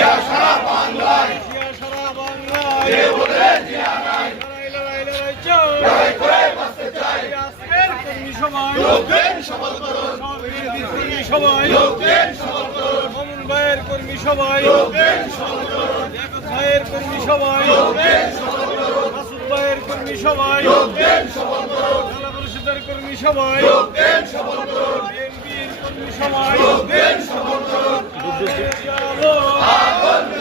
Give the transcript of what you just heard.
জিয়া সারা বাংলায় কে বলে জিয়া নাই লড়াই করে বাঁচতে চাই আজকের কর্মী সভায় লোকদের সবল করুন কর্মী সভায় লোকদের সবল করুন মামুন ভাইয়ের কর্মী সভায় লোকদের সবল করুন জাকাত ভাইয়ের কর্মী সভায় লোকদের সবল করুন মাসুদ ভাইয়ের কর্মী সভায় লোকদের সবল করুন জেলা পরিষদের কর্মী সভায় লোকদের সবল করুন বিএনপির কর্মী সভায় লোকদের সবল করুন চলো আগুন